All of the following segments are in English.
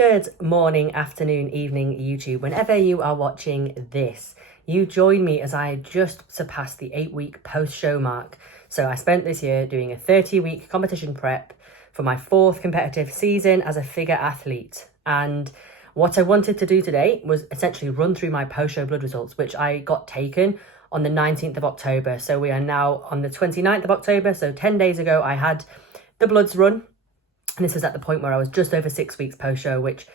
Good morning, afternoon, evening, YouTube. Whenever you are watching this, you join me as I just surpassed the 8-week post-show mark. So I spent this year doing a 30-week competition prep for my 4th competitive season as a figure athlete. And what I wanted to do today was essentially run through my post-show blood results, which I got taken on the 19th of October. So we are now on the 29th of October. So 10 days ago, I had the bloods run. And this was at the point where I was just over 6 weeks post-show, which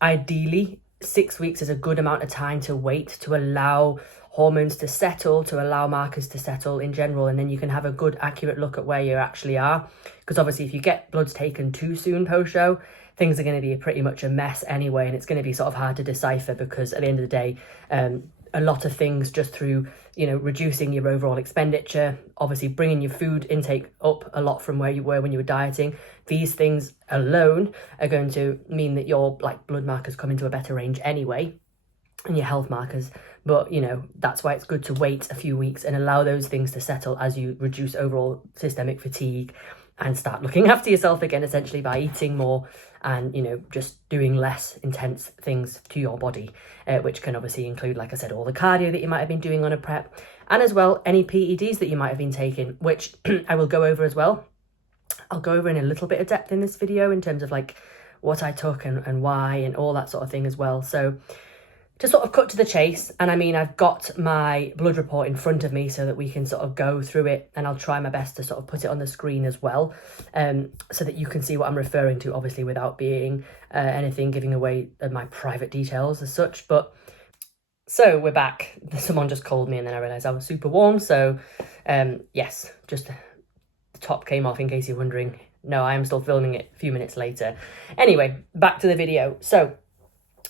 ideally 6 weeks is a good amount of time to wait to allow hormones to settle, to allow markers to settle in general. And then you can have a good, accurate look at where you actually are. Because obviously if you get bloods taken too soon post-show, things are going to be pretty much a mess anyway. And it's going to be sort of hard to decipher because at the end of the day, a lot of things just through, reducing your overall expenditure, obviously bringing your food intake up a lot from where you were when you were dieting. These things alone are going to mean that your blood markers come into a better range anyway, and your health markers. But, that's why it's good to wait a few weeks and allow those things to settle as you reduce overall systemic fatigue and start looking after yourself again, essentially by eating more and, just doing less intense things to your body, which can obviously include, like I said, all the cardio that you might have been doing on a prep, and as well, any PEDs that you might have been taking, which I will go over as well. I'll go over in a little bit of depth in this video in terms of what I took and why and all that sort of thing as well. So to sort of cut to the chase, and I mean, I've got my blood report in front of me so that we can sort of go through it, and I'll try my best to sort of put it on the screen as well, so that you can see what I'm referring to, obviously without being anything giving away my private details as such. But so we're back. Someone just called me and then I realised I was super warm. So yes, just the top came off in case you're wondering. No, I am still filming it a few minutes later. Anyway, back to the video. So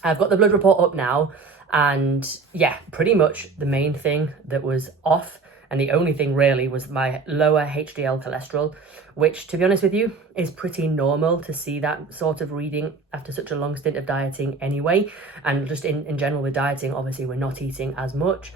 I've got the blood report up now, and yeah, pretty much the main thing that was off, and the only thing really, was my lower HDL cholesterol, which, to be honest with you, is pretty normal to see that sort of reading after such a long stint of dieting anyway. And just in general with dieting, obviously we're not eating as much.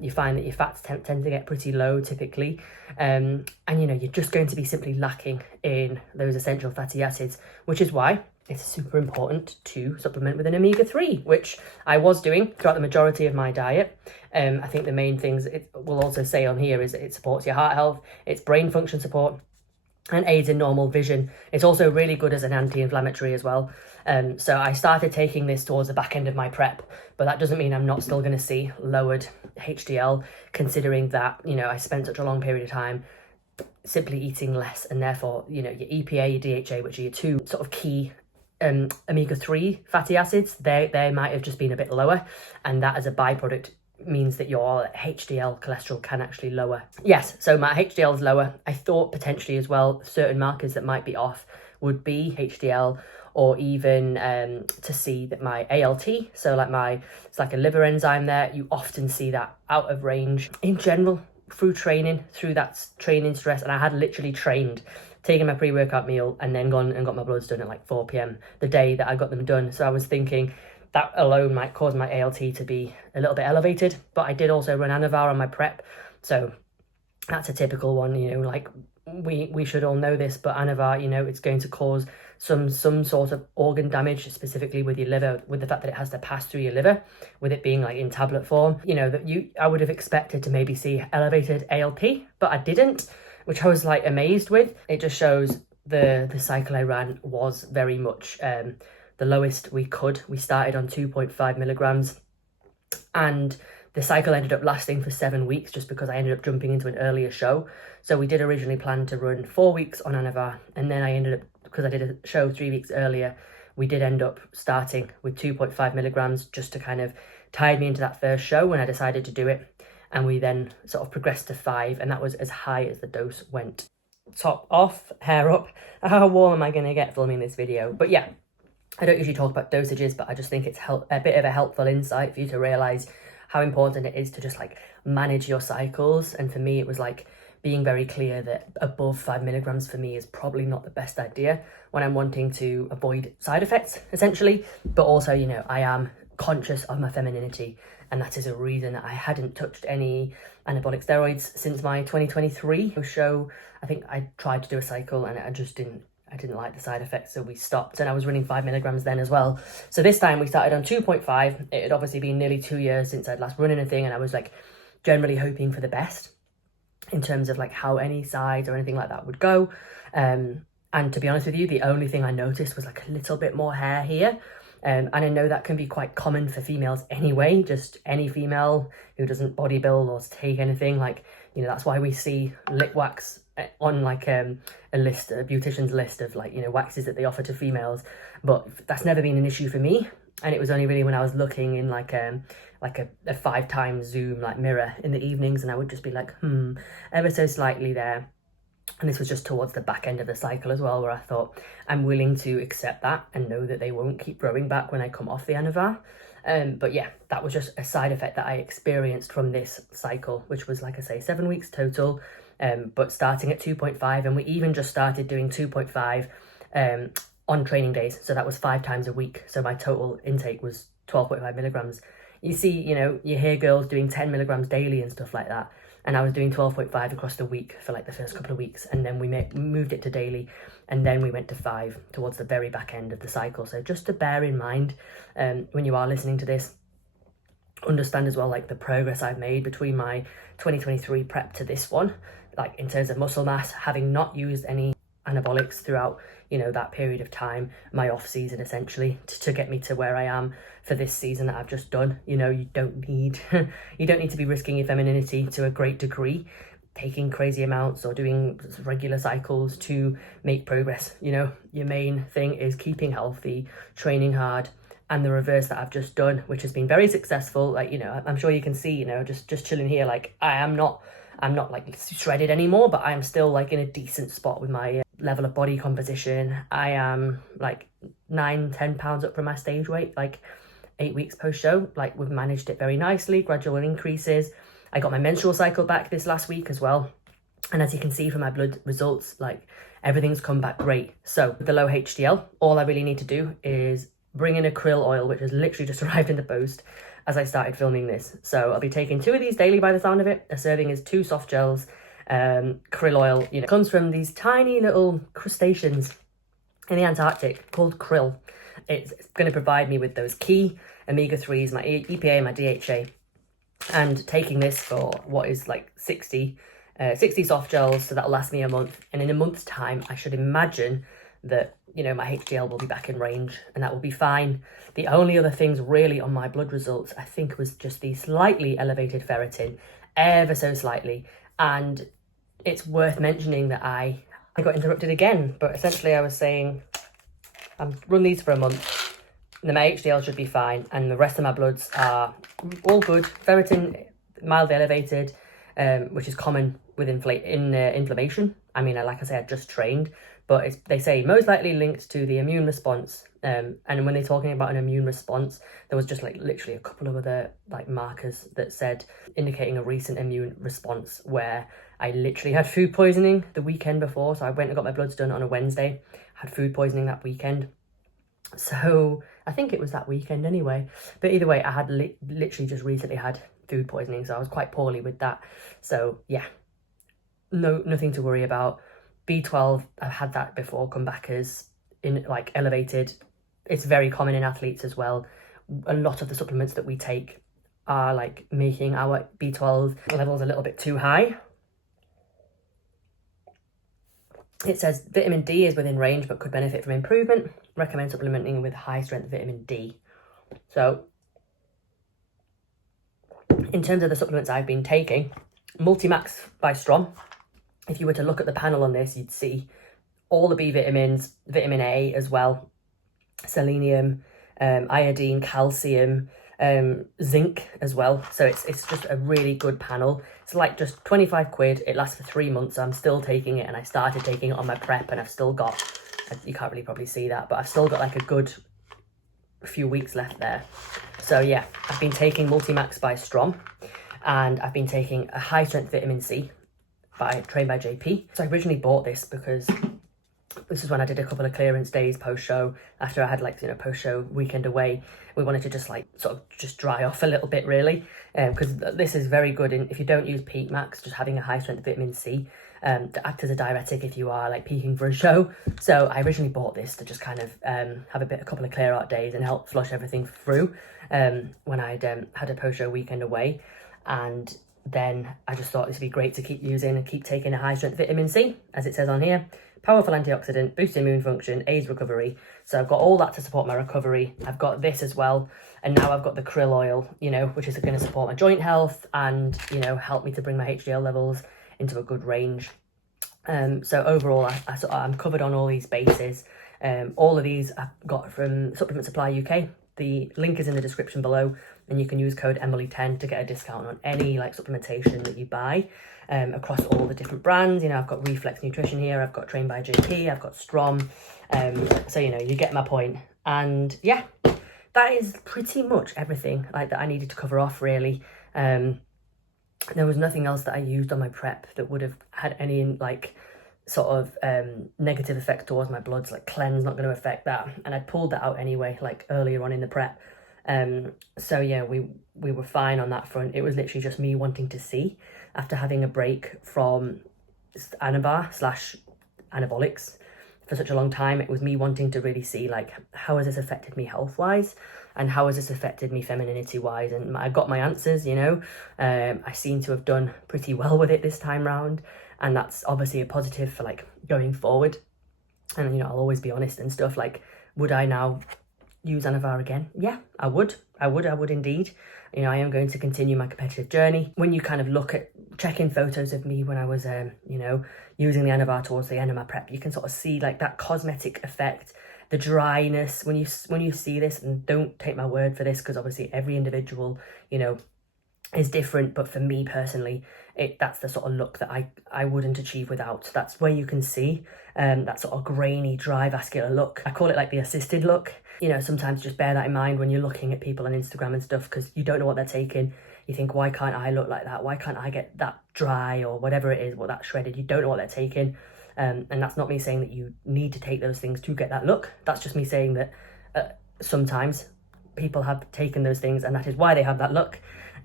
You find that your fats tend to get pretty low typically. And you're just going to be simply lacking in those essential fatty acids, which is why it's super important to supplement with an omega-3, which I was doing throughout the majority of my diet. I think the main things it will also say on here is it supports your heart health, it's brain function support, and aids in normal vision. It's also really good as an anti-inflammatory as well. So I started taking this towards the back end of my prep, but that doesn't mean I'm not still going to see lowered HDL, considering that, I spent such a long period of time simply eating less, and therefore, your EPA, your DHA, which are your two sort of key omega-3 fatty acids, they might have just been a bit lower, and that as a byproduct means that your HDL cholesterol can actually lower. Yes, so my HDL is lower. I thought potentially as well certain markers that might be off would be HDL, or even to see that my ALT, so it's like a liver enzyme there, you often see that out of range in general through training, through that training stress. And I had literally trained, taken my pre-workout meal, and then gone and got my bloods done at 4 p.m. the day that I got them done. So I was thinking that alone might cause my ALT to be a little bit elevated. But I did also run Anavar on my prep, so that's a typical one. We should all know this, but Anavar, it's going to cause some sort of organ damage, specifically with your liver, with the fact that it has to pass through your liver, with it being in tablet form. I would have expected to maybe see elevated ALP, but I didn't, which I was amazed with. It just shows the cycle I ran was very much the lowest we could. We started on 2.5 milligrams, and the cycle ended up lasting for 7 weeks just because I ended up jumping into an earlier show. So we did originally plan to run 4 weeks on Anavar, and then I ended up, because I did a show 3 weeks earlier, we did end up starting with 2.5 milligrams just to kind of tide me into that first show when I decided to do it. And we then sort of progressed to 5, and that was as high as the dose went. Top off, hair up. How warm am I going to get filming this video? But yeah, I don't usually talk about dosages, but I just think it's a bit of a helpful insight for you to realise how important it is to just manage your cycles. And for me, it was being very clear that above 5 milligrams for me is probably not the best idea when I'm wanting to avoid side effects, essentially. But also, I am conscious of my femininity, and that is a reason that I hadn't touched any anabolic steroids since my 2023 show. I think I tried to do a cycle and I I didn't like the side effects, so we stopped, and I was running 5 milligrams then as well. So this time we started on 2.5. It had obviously been nearly 2 years since I'd last run anything, and I was like generally hoping for the best in terms of like how any sides or anything like that would go. And to be honest with you, the only thing I noticed was like a little bit more hair here. And I know that can be quite common for females anyway, just any female who doesn't bodybuild or take anything, like, you know, that's why we see lip wax on like a list, a beautician's list of like, you know, waxes that they offer to females. But that's never been an issue for me. And it was only really when I was looking in like a 5x zoom like mirror in the evenings, and I would just be like, ever so slightly there. And this was just towards the back end of the cycle as well, where I thought I'm willing to accept that and know that they won't keep growing back when I come off the Anavar. But yeah, that was just a side effect that I experienced from this cycle, which was, like I say, 7 weeks total, but starting at 2.5, and we even just started doing 2.5 on training days. So that was 5 times a week. So my total intake was 12.5 milligrams. You see, you know, you hear girls doing 10 milligrams daily and stuff like that. And I was doing 12.5 across the week for like the first couple of weeks. And then we moved it to daily. And then we went to 5 towards the very back end of the cycle. So just to bear in mind, when you are listening to this, understand as well, like the progress I've made between my 2023 prep to this one, like in terms of muscle mass, having not used any anabolics throughout, you know, that period of time, my off season essentially, to get me to where I am for this season that I've just done. You know, you don't need to be risking your femininity to a great degree, taking crazy amounts or doing regular cycles to make progress. You know, your main thing is keeping healthy, training hard, and the reverse that I've just done, which has been very successful. Like, you know, I'm sure you can see, you know, just chilling here, like I'm not like shredded anymore, but I am still like in a decent spot with my level of body composition. I am like 9-10 pounds up from my stage weight, like 8 weeks post show. Like, we've managed it very nicely, gradual increases. I got my menstrual cycle back this last week as well, and as you can see from my blood results, like everything's come back great. So with the low HDL, all I really need to do is bring in a krill oil, which has literally just arrived in the post as I started filming this. So I'll be taking 2 of these daily by the sound of it. A serving is 2 soft gels. Krill oil, you know, comes from these tiny little crustaceans in the Antarctic called krill. It's going to provide me with those key omega-3s, my EPA, my DHA, and taking this for what is like 60 soft gels, so that'll last me a month. And in a month's time, I should imagine that, you know, my HDL will be back in range, and that will be fine. The only other things really on my blood results, I think, was just the slightly elevated ferritin, ever so slightly. And it's worth mentioning that I got interrupted again, but essentially I was saying, I'm run these for a month, and then my HDL should be fine, and the rest of my bloods are all good. Ferritin, mildly elevated, which is common with inflammation. I mean, like I say, I just trained, but they say most likely linked to the immune response. And when they're talking about an immune response, there was just like literally a couple of other like markers that said indicating a recent immune response, where I literally had food poisoning the weekend before. So I went and got my bloods done on a Wednesday, had food poisoning that weekend. So I think it was that weekend anyway. But either way, I had literally just recently had food poisoning, so I was quite poorly with that. So yeah, nothing to worry about. B12, I've had that before come back as in like elevated. It's very common in athletes as well. A lot of the supplements that we take are like making our B12 levels a little bit too high. It says vitamin D is within range but could benefit from improvement. Recommend supplementing with high strength vitamin D. So in terms of the supplements I've been taking, Multimax by Strom. If you were to look at the panel on this, you'd see all the B vitamins, vitamin A as well, selenium, iodine, calcium, zinc as well. So it's just a really good panel. It's like just 25 quid. It lasts for 3 months. So I'm still taking it, and I started taking it on my prep, and I've still got, you can't really probably see that, but I've still got like a good few weeks left there. So yeah, I've been taking Multimax by Strom, and I've been taking a high strength vitamin C trained by JP. So I originally bought this because this is when I did a couple of clearance days post-show, after I had like, you know, post-show weekend away. We wanted to just like sort of just dry off a little bit really, because this is very good. And if you don't use Peak Max, just having a high strength vitamin C, to act as a diuretic if you are like peaking for a show. So I originally bought this to just kind of have a couple of clear out days and help flush everything through when I'd had a post-show weekend away. And then I just thought this would be great to keep using and keep taking a high strength vitamin C, as it says on here. Powerful antioxidant, boosts immune function, aids recovery. So I've got all that to support my recovery. I've got this as well. And now I've got the krill oil, you know, which is going to support my joint health and, you know, help me to bring my HDL levels into a good range. So overall, I'm covered on all these bases. All of these I've got from Supplement Supply UK. The link is in the description below, and you can use code Emily10 to get a discount on any like supplementation that you buy across all the different brands. You know, I've got Reflex Nutrition here, I've got Trained by JP, I've got Strom. So, you know, you get my point. And yeah, that is pretty much everything like that I needed to cover off, really. There was nothing else that I used on my prep that would have had any like sort of negative effect towards my bloods. Like cleanse, not going to affect that, and I pulled that out anyway, like earlier on in the prep. So yeah, we were fine on that front. It was literally just me wanting to see, after having a break from Anavar / anabolics for such a long time, it was me wanting to really see like, how has this affected me health wise, and how has this affected me femininity wise? And I got my answers, you know. I seem to have done pretty well with it this time round, and that's obviously a positive for like going forward. And, you know, I'll always be honest and stuff. Like, would I now use Anavar again? Yeah, I would indeed. You know, I am going to continue my competitive journey. When you kind of look at checking photos of me when I was, you know, using the Anavar towards the end of my prep, you can sort of see like that cosmetic effect, the dryness. When you see this, and don't take my word for this, because obviously every individual, you know, is different. But for me personally, that's the sort of look that I wouldn't achieve without. That's where you can see that sort of grainy, dry, vascular look. I call it like the assisted look. You know, sometimes just bear that in mind when you're looking at people on Instagram and stuff, because you don't know what they're taking. You think, why can't I look like that? Why can't I get that dry or whatever it is, or that shredded? You don't know what they're taking. And that's not me saying that you need to take those things to get that look. That's just me saying that sometimes people have taken those things and that is why they have that look.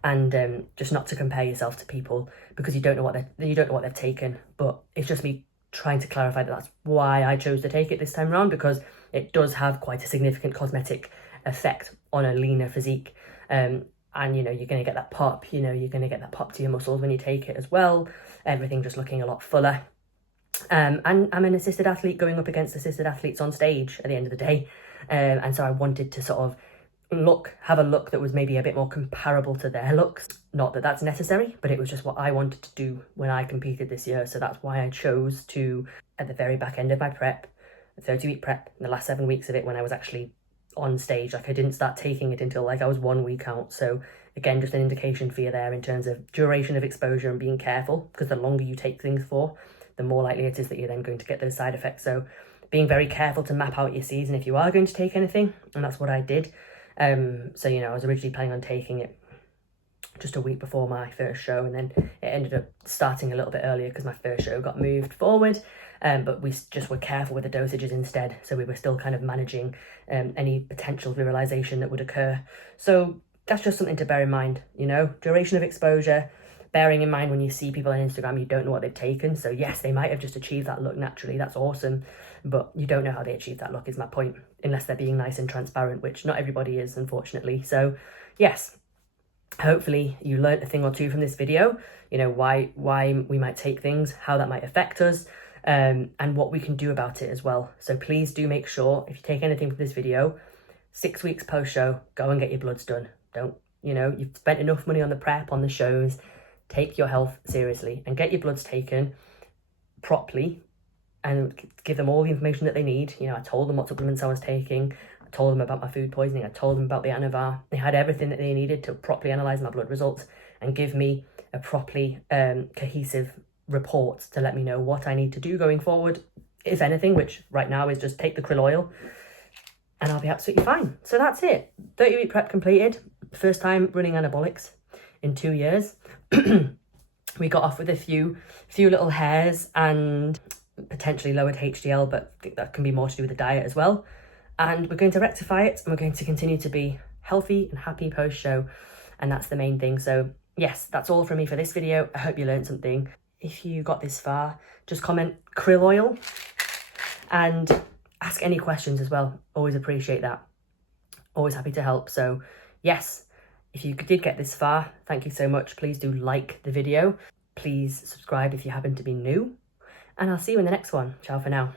And just not to compare yourself to people because you don't know what they've taken. But it's just me trying to clarify that that's why I chose to take it this time around, because it does have quite a significant cosmetic effect on a leaner physique. And, you know, you're going to get that pop, you know, you're going to get that pop to your muscles when you take it as well. Everything just looking a lot fuller. And I'm an assisted athlete going up against assisted athletes on stage at the end of the day. And so I wanted to sort of have a look that was maybe a bit more comparable to their looks. Not that that's necessary, but it was just what I wanted to do when I competed this year. So that's why I chose to, at the very back end of my prep, a 30-week prep, in the last 7 weeks of it, when I was actually on stage, like I didn't start taking it until like I was 1 week out. So again, just an indication for you there in terms of duration of exposure and being careful, because the longer you take things for, the more likely it is that you're then going to get those side effects. So being very careful to map out your season if you are going to take anything, and that's what I did. So, you know, I was originally planning on taking it just a week before my first show, and then it ended up starting a little bit earlier because my first show got moved forward. But we just were careful with the dosages instead. So we were still kind of managing any potential virilization that would occur. So that's just something to bear in mind, you know, duration of exposure, bearing in mind when you see people on Instagram, you don't know what they've taken. So yes, they might have just achieved that look naturally. That's awesome. But you don't know how they achieved that look is my point, unless they're being nice and transparent, which not everybody is, unfortunately. So yes, hopefully you learned a thing or two from this video, you know, why we might take things, how that might affect us, and what we can do about it as well. So please do make sure, if you take anything from this video, 6 weeks post-show, go and get your bloods done. Don't, you know, you've spent enough money on the prep, on the shows, take your health seriously and get your bloods taken properly and give them all the information that they need. You know, I told them what supplements I was taking. I told them about my food poisoning. I told them about the Anavar. They had everything that they needed to properly analyse my blood results and give me a properly cohesive report to let me know what I need to do going forward, if anything, which right now is just take the krill oil and I'll be absolutely fine. So that's it. 30-week prep completed. First time running anabolics in 2 years. We got off with a few little hairs and potentially lowered HDL, but I think that can be more to do with the diet as well. And we're going to rectify it, and we're going to continue to be healthy and happy post-show, and that's the main thing. So yes, that's all from me for this video. I hope you learned something. if you got this far, just comment krill oil and ask any questions as well. Always appreciate that. Always happy to help. So yes, if you did get this far, thank you so much. Please do like the video. Please subscribe if you happen to be new. And I'll see you in the next one. Ciao for now.